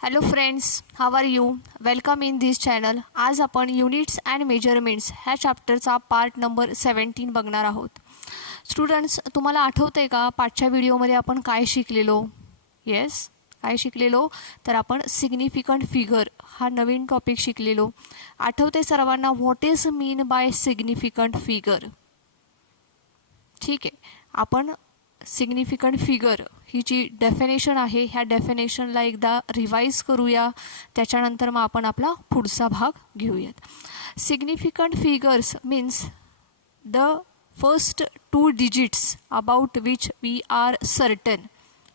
Hello friends, how are you? Welcome in this channel. आज आपण units and measurements ह्या चॅप्टरचा part number 17 बघणार आहोत. स्टुडंट्स, तुम्हाला आठवतं आहे का पाठच्या व्हिडिओमध्ये आपण काय शिकलेलो? येस, काय शिकलेलो? तर आपण सिग्निफिकंट फिगर हा नवीन टॉपिक शिकलेलो. आठवते सर्वांना? What is mean by significant figure? ठीक आहे, आपण सिग्निफिकंट फिगर ही जी डेफिनेशन आहे ह्या डेफिनेशनला एकदा रिवाइज करूया, त्याच्यानंतर मग आपण आपला पुढचा भाग घेऊयात. Significant figures means the first 2 digits about which we are certain.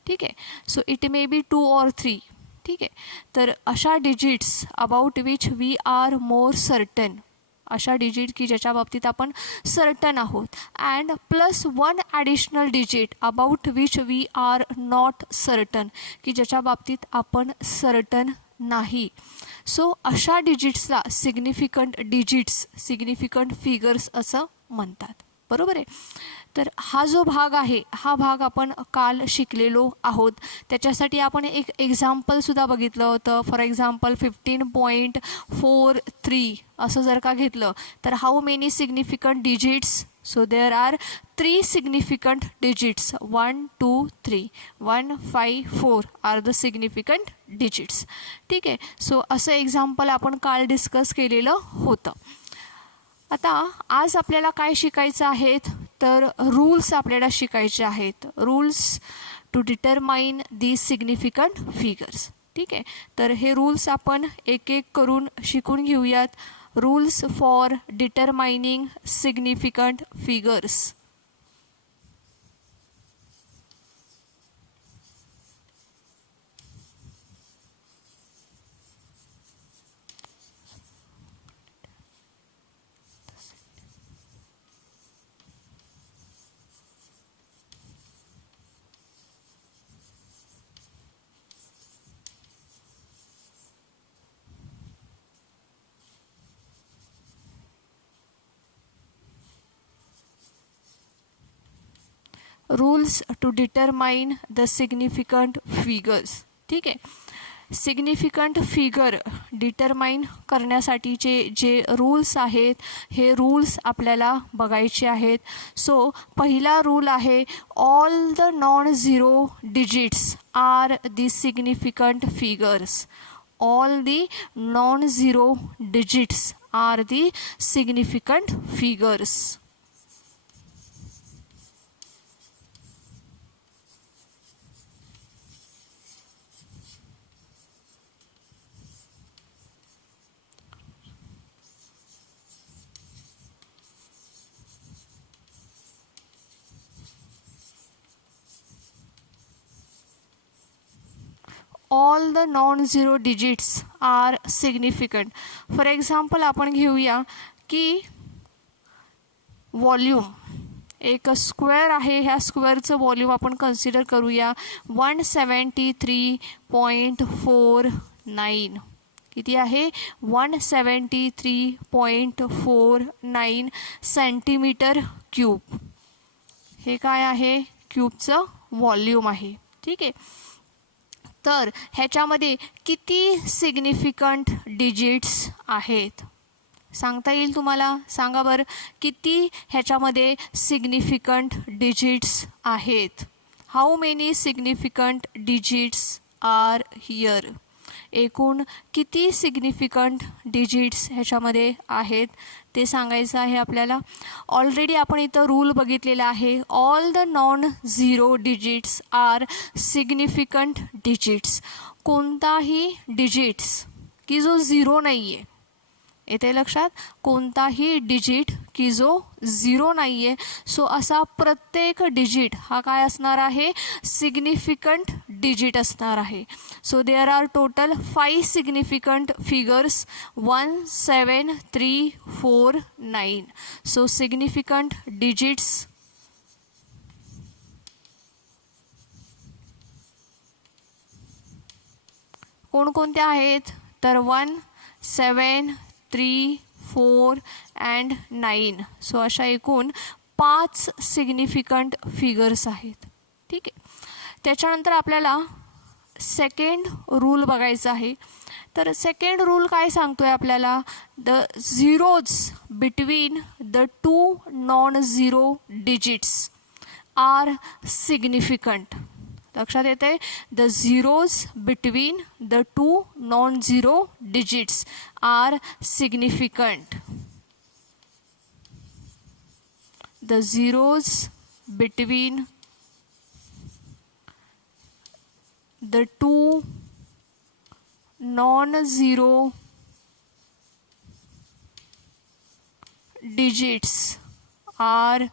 ठीक आहे, so it may be 2 or 3. ठीक आहे, तर अशा digits about which we are more certain, अशा डिजिट की ज्याच्या बाबतीत आपण सर्टन आहोत, and plus 1 additional digit about which we are not certain, की ज्याच्या बाबतीत आपण सर्टन नाही. सो अशा डिजिट्सला सिग्निफिकंट डिजिट्स, सिग्निफिकंट फिगर्स असं म्हणतात. बरोबर आहे. तर हा जो भाग आहे हा भाग आपण काल शिकलेलो आहोत. त्याच्यासाठी आपण एक एक्झाम्पलसुद्धा बघितलं होतं. फॉर एक्झाम्पल 15.43 असं जर का घेतलं तर how many significant digits? So there are 3 significant digits. 1, 2, 3. 1, 5, 4 are the significant digits. ठीक आहे, सो असं एक्झाम्पल आपण काल डिस्कस केलेलं होतं. आता आज आपल्याला काय शिकायचं आहेत तर रूल्स आपल्याला शिकायचे आहेत. Rules to determine the significant figures. ठीक आहे, तर हे रूल्स आपण एक एक करून शिकून घेऊयात. Rules for determining significant figures. Rules to determine the significant figures. ठीक आहे, सिग्निफिकंट फिगर डिटरमाइन करण्यासाठीचे जे रूल्स आहेत हे रूल्स आपल्याला बघायचे आहेत. सो पहिला रूल आहे, all the non zero digits are the significant figures. All the non zero digits are the significant figures. All the non zero digits are significant. For example आपण घेऊया की व्हॉल्यूम, एक square आहे, ह्या स्क्वेअरचं volume आपण consider करूया 173.49. किती आहे? 173.49 सेंटीमीटर क्यूब. हे काय आहे? क्यूबचं व्हॉल्यूम आहे. ठीक आहे, तर ह्याच्यामध्ये किती सिग्निफिकंट डिजिट्स आहेत सांगता येईल तुम्हाला? सांगा बरं, किती ह्याच्यामध्ये सिग्निफिकंट डिजिट्स आहेत? How many significant digits are here? एकूण किती सिग्निफिकंट डिजिट्स ह्याच्यामध्ये आहेत ते सांगायचं आहे आपल्याला. ऑलरेडी आपण इथं रूल बघितलेला आहे, all the non zero digits are significant digits. कोणताही डिजिट्स की जो झिरो नाही आहे, येते लक्षात? कोणताही डिजिट की जो झिरो नाही आहे. सो असा प्रत्येक डिजिट हा काय असणार आहे? सिग्निफिकंट डिजिट असणार आहे. So there are total 5 significant figures 17349. So significant digits कोणकोणत्या आहेत तर 1, 7, 3, 4 अँड 9. सो अशा एकूण 5 सिग्निफिकंट फिगर्स आहेत. ठीक आहे, त्याच्यानंतर आपल्याला सेकंड रूल बघायचा आहे. तर सेकंड रूल काय सांगतोय आपल्याला, the zeros between the two non zero digits are significant. लक्षात येते, the zeros between the two non zero digits are significant. The zeros between the two non-zero digits are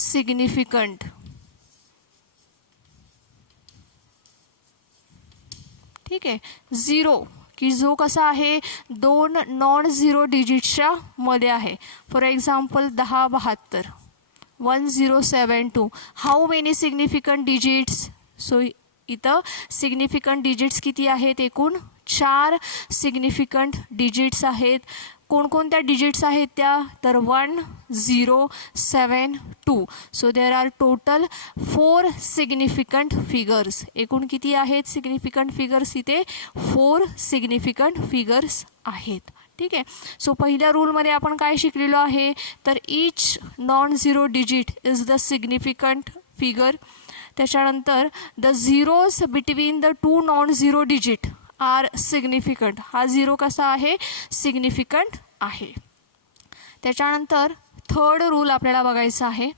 significant. ठीक आहे. Zero की जो कसा आहे, दोन नॉन झिरो डिजिट्सच्या मध्ये आहे. For example 1072, 1072. How many significant digits? So इथं सिग्निफिकंट डिजिट्स किती आहेत? एकूण 4 सिग्निफिकंट डिजिट्स आहेत. कोणकोणत्या डिजिट्स आहेत त्या? तर 1072. So there are total 4 significant figures. एकूण किती आहेत सिग्निफिकंट फिगर्स? इथे 4 सिग्निफिकंट फिगर्स आहेत. ठीक आहे. सो पहिल्या रूलमध्ये आपण काय शिकलेलो आहे, तर each non zero digit is the significant figure. त्याच्यानंतर the zeros between the two non zero digit are significant. हा झिरो कसा आहे? सिग्निफिकंट आहे. त्याच्यानंतर थर्ड रूल आपल्याला बघायचा आहे.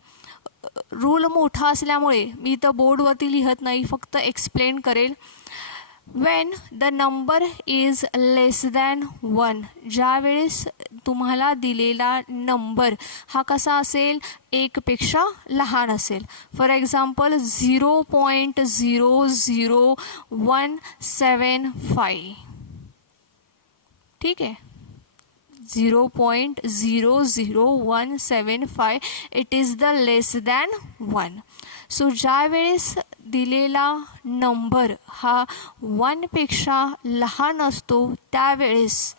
रूल मोठा असल्यामुळे मी इथं बोर्डवरती लिहत नाही, फक्त एक्सप्लेन करेल. Wien the number is less than 1, ज्यावेळेस तुम्हाला दिलेला नंबर हा कसा असेल? 1पेक्षा लहान असेल. For example 0.00175. ठीक आहे, 0.00175 it is the less than 1. So ज्यावेळेस दिलेला नंबर हा 1पेक्षा लहान असतो त्यावेळेस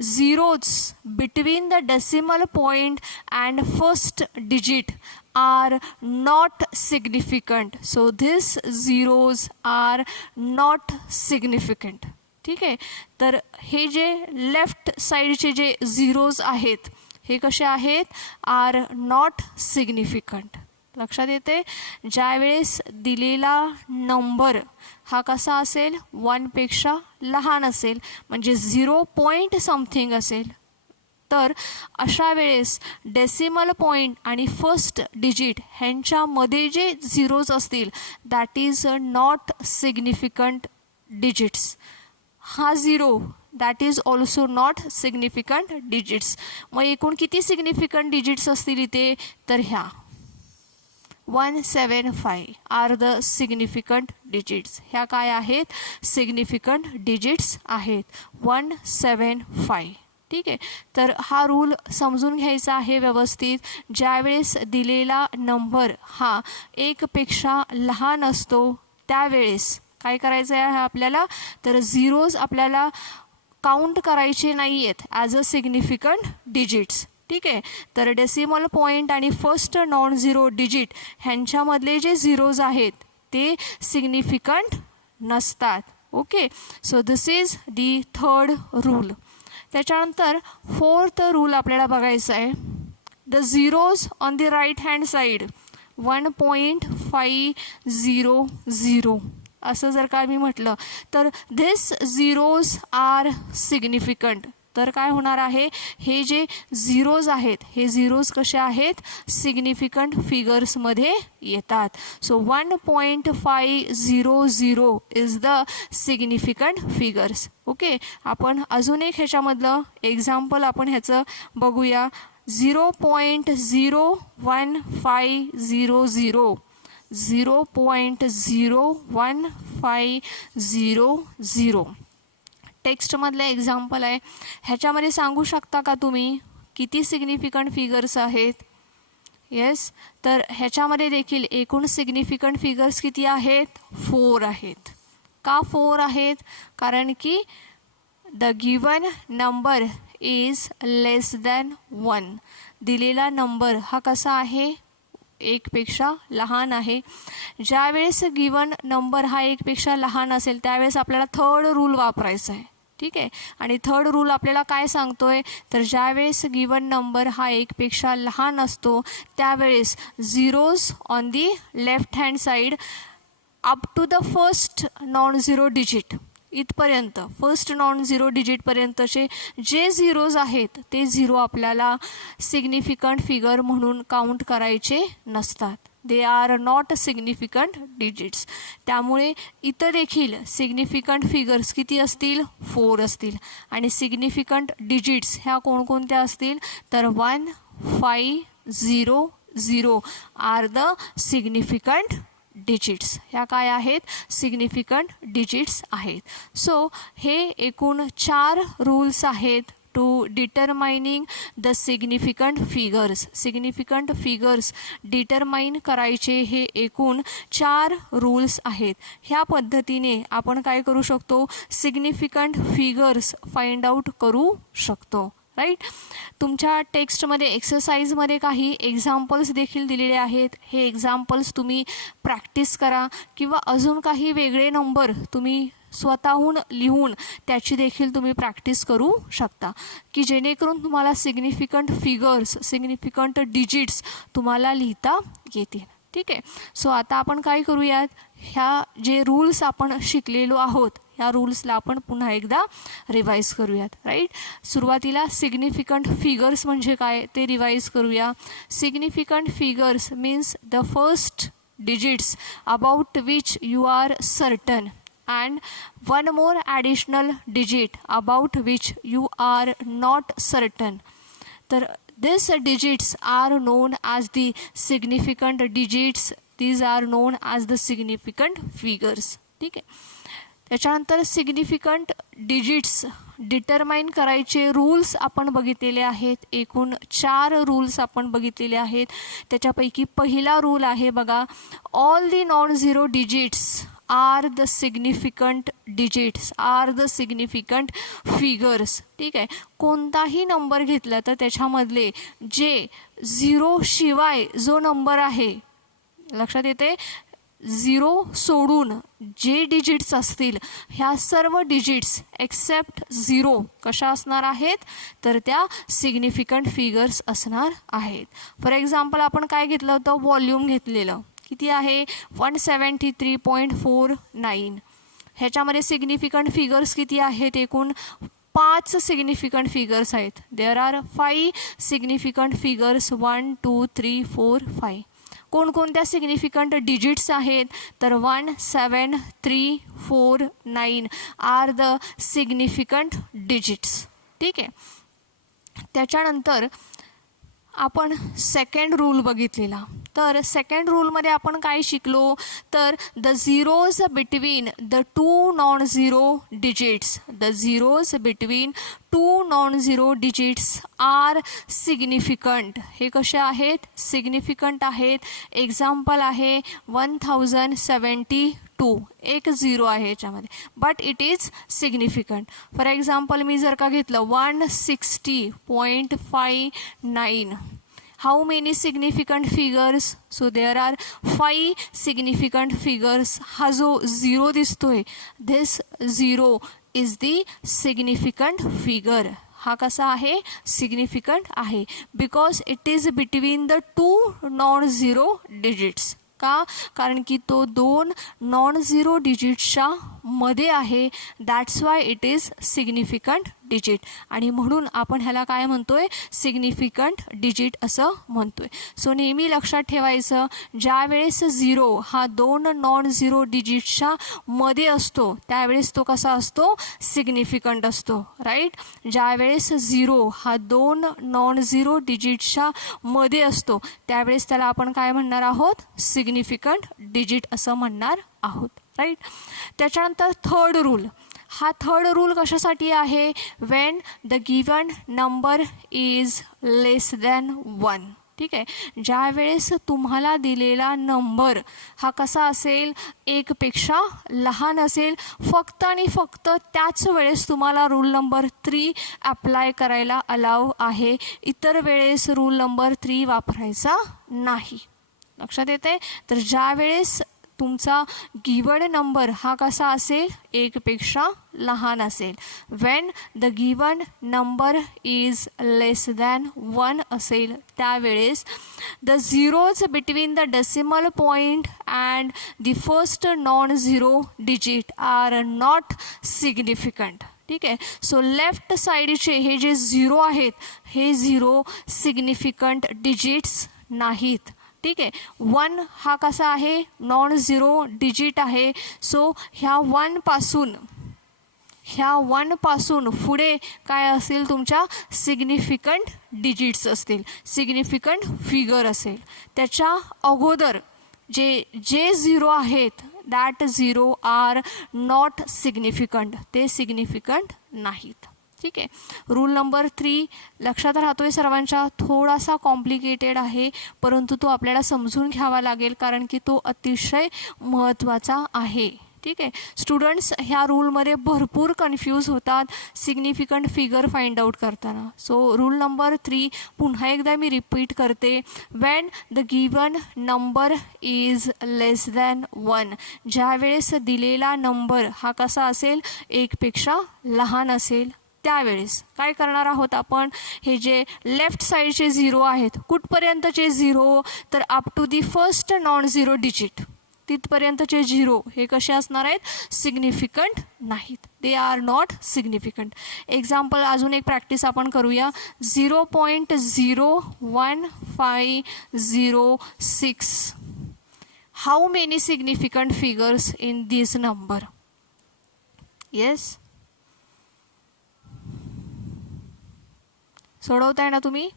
zeros between the decimal point and first digit are not significant. So these zeros are not significant. ठीक आहे. तर हे जे लेफ्ट साईडचे जे झिरोज आहेत हे कसे आहेत? Are not significant. लक्षात येते, ज्यावेळेस दिलेला नंबर हा कसा असेल? 1पेक्षा लहान असेल, म्हणजे 0 पॉईंट समथिंग असेल, तर अशा वेळेस डेसिमल पॉईंट आणि फर्स्ट डिजिट ह्यांच्यामध्ये जे झिरोज असतील that is not significant digits. हा zero that is also not significant digits. मग एकूण किती सिग्निफिकंट डिजिट्स असतील इथे? तर ह्या 175 आर द सिग्निफिकंट डिजिट्स. ह्या काय आहेत? सिग्निफिकंट डिजिट्स आहेत 175. ठीक आहे. तर हा रूल समजून घ्यायचा आहे व्यवस्थित. ज्यावेळेस दिलेला नंबर हा 1पेक्षा लहान असतो त्यावेळेस काय करायचं आहे आपल्याला? तर झिरोज आपल्याला काउंट करायचे नाही आहेत ॲज अ सिग्निफिकंट डिजिट्स. ठीक आहे. तर डेसिमल पॉईंट आणि फर्स्ट नॉन झिरो डिजिट ह्यांच्यामधले जे झिरोज आहेत ते सिग्निफिकंट नसतात. Okay. So this is the third rule. त्याच्यानंतर फोर्थ रूल आपल्याला बघायचा आहे. The zeros on the right hand side 1.500 असं जर का मी म्हटलं तर धिस झिरोज आर सिग्निफिकंट. तर काय होणार आहे? हे जे झिरोज आहेत हे झिरोज कसे आहेत? सिग्निफिकंट फिगर्समध्ये येतात. So 1.500 is the significant figures. Okay. आपण अजून एक ह्याच्यामधलं एक्झाम्पल आपण ह्याचं बघूया. 0.01500 0.01500 टेक्स्टमधलं एक्झाम्पल आहे. ह्याच्यामध्ये सांगू शकता का तुम्ही किती सिग्निफिकंट फिगर्स आहेत? येस. तर ह्याच्यामध्ये देखील एकूण सिग्निफिकंट फिगर्स किती आहेत? 4 आहेत. का 4 आहेत? कारण की the given number is less than 1. दिलेला नंबर हा कसा आहे? एकपेक्षा लहान आहे. ज्यावेळेस गिवन नंबर हा एकपेक्षा लहान असेल त्यावेळेस आपल्याला थर्ड रूल वापरायचा आहे. ठीक आहे. आणि थर्ड रूल आपल्याला काय सांगतोय तर ज्यावेळेस गिवन नंबर हा एकपेक्षा लहान असतो त्यावेळेस zeros on the left hand side up to the first non zero digit इथपर्यंत फर्स्ट नॉन झिरो डिजिटपर्यंतचे जे झिरोज आहेत ते झिरो आपल्याला सिग्निफिकंट फिगर म्हणून काउंट करायचे नसतात. दे आर नॉट सिग्निफिकंट डिजिट्स. त्यामुळे इथं देखील सिग्निफिकंट फिगर्स किती असतील 4 असतील आणि सिग्निफिकंट डिजिट्स ह्या कोणकोणत्या असतील तर 1 5 0 0 आर द सिग्निफिकंट डिजिट्स. ह्या काय आहेत सिग्निफिकंट डिजिट्स आहेत. सो हे एकूण 4 रूल्स आहेत to determining the significant figures. Significant figures determine करायचे हे एकूण 4 रूल्स आहेत. ह्या पद्धतीने आपण काय करू शकतो सिग्निफिकंट फिगर्स फाइंड आउट करू शकतो. राईट. तुमच्या टेक्स्टमध्ये एक्सरसाइजमध्ये काही एक्झाम्पल्स देखील दिलेले आहेत. हे एक्झाम्पल्स तुम्ही प्रॅक्टिस करा किंवा अजून काही वेगळे नंबर तुम्ही स्वतःहून लिहून त्याची देखील तुम्ही प्रॅक्टिस करू शकता की जेणेकरून तुम्हाला सिग्निफिकंट फिगर्स सिग्निफिकंट डिजिट्स तुम्हाला लिहिता येतील. ठीक आहे. सो आता आपण काय करूयात ह्या जे रूल्स आपण शिकलेलो आहोत ह्या रूल्सला आपण पुन्हा एकदा रिवाईज करूयात. राईट. सुरुवातीला सिग्निफिकंट फिगर्स म्हणजे काय ते रिवाईज करूया. Significant figures means the first digits about which you are certain and one more additional digit about which you are not certain. तर these digits are known as the significant digits. These are known as the significant figures. ठीक आहे. त्याच्यानंतर significant digits determine करायचे rules आपण बघितलेले आहेत. एकूण 4 rules आपण बघितलेले आहेत. त्याच्यापैकी पहिला रूल आहे बघा all the non zero digits are the significant digits are the significant figures. ठीक आहे. कोणताही नंबर घेतला तर त्याच्यामधले जे झिरो शिवाय जो नंबर आहे लक्षात येते झिरो सोडून जे डिजिट्स असतील ह्या सर्व डिजिट्स एक्सेप्ट झिरो कशा असणार आहेत तर त्या सिग्निफिकंट फिगर्स असणार आहेत. फॉर एक्झाम्पल आपण काय घेतलं होतं व्हॉल्यूम घेतलेलं किती आहे 173.49. ह्याच्यामध्ये सिग्निफिकंट फिगर्स किती आहेत एकूण 5 सिग्निफिकंट फिगर्स आहेत. There are 5 significant figures 1 2 3 4 5. कोणकोणत्या सिग्निफिकंट डिजिट्स आहेत तर 1 7 3 4 9 आर द सिग्निफिकंट डिजिट्स. ठीक आहे. त्याच्यानंतर आपण सेकंड रूल बघितलेला. तर सेकंड रूलमध्ये आपण काय शिकलो तर the zeros between the 2 non zero digits the zeros between 2 non zero digits are significant. हे कसे आहेत सिग्निफिकंट आहेत. एक्झाम्पल आहे 1072. एक झिरो आहे याच्यामध्ये but it is significant. For example मी जर का घेतलं 160.59. How many significant figures so there are 5 significant figures. हा जो झिरो दिसतोय this zero is the significant figure. हा कसा आहे सिग्निफिकंट आहे because it is between the 2 non zero digits. का कारण की तो 2 नॉन झिरो डिजिट्सच्या मध्ये आहे. That's why it is significant digit आणि म्हणून आपण ह्याला काय म्हणतोय सिग्निफिकंट डिजिट असं म्हणतोय. सो नेहमी लक्षात ठेवायचं ज्यावेळेस झिरो हा 2 नॉन झिरो डिजिट्सच्या मध्ये असतो त्यावेळेस तो कसा असतो सिग्निफिकंट असतो. राईट. ज्यावेळेस झिरो हा 2 नॉन झिरो डिजिट्सच्या मध्ये असतो त्यावेळेस त्याला आपण काय म्हणणार आहोत सिग्निफिकंट डिजिट असं म्हणणार आहोत. राईट. त्याच्यानंतर थर्ड रूल. हा थर्ड रूल कशासाठी आहे Wien the given number is less than 1. ठीक आहे. ज्यावेळेस तुम्हाला दिलेला नंबर हा कसा असेल एकपेक्षा लहान असेल फक्त आणि फक्त त्याच वेळेस तुम्हाला रूल नंबर 3 अप्लाय करायला अलाव आहे. इतर वेळेस रूल नंबर 3 वापरायचा नाही. लक्षात येते. तर ज्या वेळेस तुमचा गिवन नंबर हा कसा असेल, एकपेक्षा लहान असेल, when the given number is less than 1 असेल, त्यावेळेस the zeros between the decimal point and the first non zero digit are not significant. ठीक आहे. सो लेफ्ट साईडचे हे जे झिरो आहेत हे झिरो सिग्निफिकंट डिजिट्स नाहीत. ठीक आहे. 1 हा कसा आहे, नॉन झिरो डिजिट आहे. सो ह्या 1 पासून पुढे काय असेल, तुमच्या सिग्निफिकंट डिजिट्स असतील, सिग्निफिकंट फिगर असेल. त्याच्या अगोदर जे झिरो आहेत that zero are not significant, ते सिग्निफिकंट नाहीत. ठीक आहे. रूल नंबर 3 लक्षात राहतोय सर्वांच्या. थोडासा कॉम्प्लिकेटेड आहे, परंतु तो आपल्याला समजून घ्यावा लागेल कारण की तो अतिशय महत्त्वाचा आहे. ठीक आहे. स्टुडंट्स ह्या रूलमध्ये भरपूर कन्फ्यूज होतात सिग्निफिकंट फिगर फाइंड आउट करताना. सो रूल नंबर 3 पुन्हा एकदा मी रिपीट करते. Wien the given number is less than 1, ज्यावेळेस दिलेला नंबर हा कसा असेल, एकपेक्षा लहान असेल, त्यावेळेस काय करणार आहोत आपण, हे जे लेफ्ट साईडचे झिरो आहेत कुठपर्यंतचे झिरो, तर up to the first non zero digit तिथपर्यंतचे झिरो हे कसे असणार आहेत, सिग्निफिकंट नाहीत, they are not significant. Example अजून एक प्रॅक्टिस आपण करूया. 0.01506. How many significant figures in this number? Yes, सोडवताय ना तुम्ही?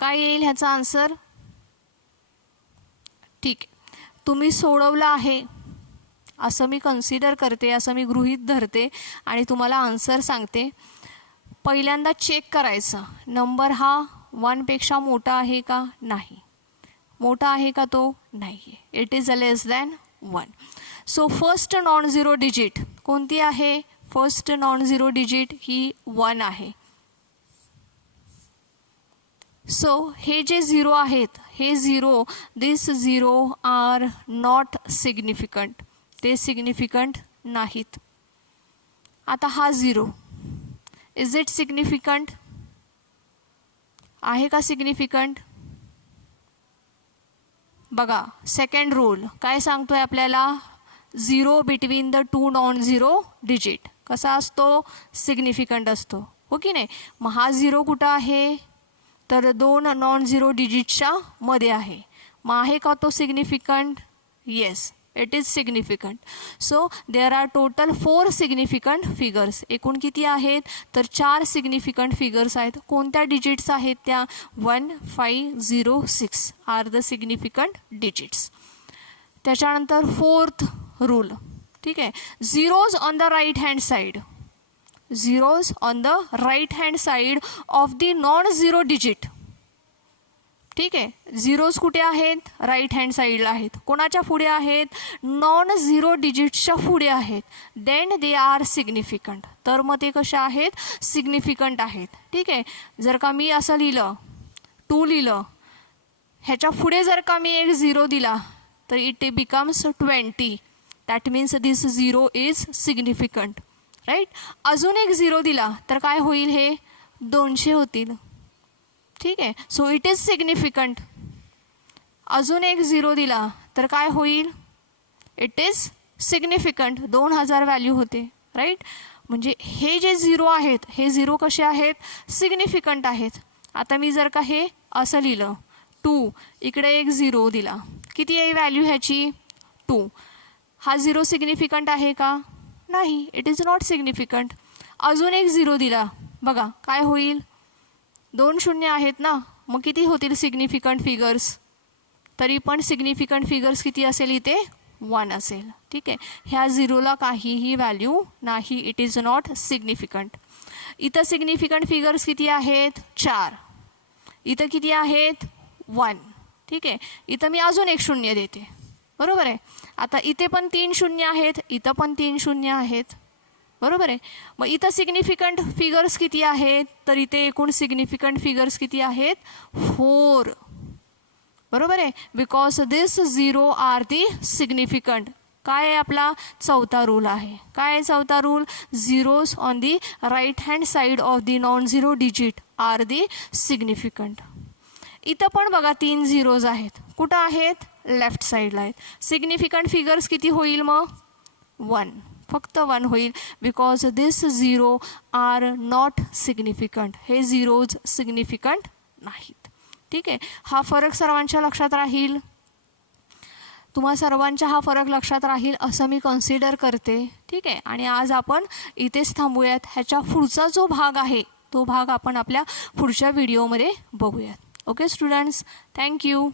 काय येईल ह्याचा आन्सर? ठीक, तुम्ही सोडवला आहे असं मी कन्सिडर करते, असं मी गृहीत धरते आणि तुम्हाला आन्सर सांगते. पहिल्यांदा चेक करायचं नंबर हा 1 पेक्षा मोठा आहे का नाही, मोठा आहे का तो नाही, it is a less than 1. So first non zero digit कोणती आहे, फर्स्ट नॉन झिरो डिजिट ही 1 आहे. सो हे जे झिरो आहेत हे zero, this zero are not significant, ते सिग्निफिकंट नाहीत. आता हा झिरो, इज इट सिग्निफिकंट, आहे का सिग्निफिकंट? बघा सेकंड रूल काय सांगतोय आपल्याला, zero between the 2 non zero digit कसा असतो, सिग्निफिकंट असतो, हो की नाही. मग हा झिरो कुठं आहे, तर 2 नॉन झिरो डिजिटच्या मध्ये आहे. मग आहे का तो significant? Yes, it is significant. So there are total 4 significant figures. एकूण किती आहेत, तर 4 सिग्निफिकंट फिगर्स आहेत. कोणत्या डिजिट्स आहेत त्या, 1, 5, 0, 6 आर द सिग्निफिकंट डिजिट्स. त्याच्यानंतर 4th रूल, ठीक आहे, zeros on the right hand side, zeros on the right hand side of the non zero digit. ठीक आहे, झिरोज कुठे आहेत, राईट हँड साईडला आहेत. कोणाच्या पुढे आहेत, नॉन झिरो डिजिटच्या पुढे आहेत. देन दे आर सिग्निफिकंट, तर मग ते कशा आहेत, सिग्निफिकंट आहेत. ठीक आहे. जर का मी असं लिहिलं 2 लिहिलं, ह्याच्या पुढे जर का मी एक झिरो दिला तर it becomes 20. That means this zero is significant, right. अजून एक झिरो दिला तर काय होईल, हे 200 होतील. ठीक आहे. So it is significant. अजून एक झिरो दिला तर काय होईल, इट इज सिग्निफिकंट, 2000 व्हॅल्यू होते, राईट. म्हणजे हे जे झिरो आहेत हे झिरो कसे आहेत, सिग्निफिकंट आहेत. आता मी जर का हे असं लिहिलं 2, इकडे एक झिरो दिला, किती आहे व्हॅल्यू ह्याची, 2. हा झिरो सिग्निफिकंट आहे का, नाही, इट इज नॉट सिग्निफिकंट. अजून एक झिरो दिला, बघा काय होईल, 2 शून्य आहेत ना, मग किती होतील सिग्निफिकंट फिगर्स, तरी पण सिग्निफिकंट फिगर्स किती असेल इथे, 1 असेल. ठीक आहे. ह्या झिरोला काहीही व्हॅल्यू नाही, इट इज नॉट सिग्निफिकंट. इथं सिग्निफिकंट फिगर्स किती आहेत, 4. इथं किती आहेत, 1. ठीक आहे. इथं मी अजून एक शून्य देते, बरोबर आहे. आता इथे पण 3 शून्य आहेत, इथं पण 3 शून्य आहेत, बरोबर आहे. मग इथं सिग्निफिकंट फिगर्स किती आहेत, तर इथे एकूण सिग्निफिकंट फिगर्स किती आहेत, 4. बरोबर आहे. Because this zero are the significant. काय आहे आपला चौथा रूल आहे. काय आहे चौथा rule? Zeros on the right hand side of the non zero digit are the significant. इथं पण बघा 3 झिरोज आहेत. कुठं आहेत? लेफ्ट साईडला आहेत. सिग्निफिकंट फिगर्स किती होईल मग? 1. फक्त 1 होईल. Because this zero are not significant. हे झिरोज सिग्निफिकंट नाहीत. ठीक आहे. हा फरक सर्वांच्या लक्षात राहील. तुम्हा सर्वांच्या हा फरक लक्षात राहील असं मी कन्सिडर करते. ठीक आहे. आणि आज आपण इथेच थांबूयात. ह्याच्या पुढचा जो भाग आहे तो भाग आपण आपल्या पुढच्या व्हिडिओमध्ये बघूयात. Okay students, thank you.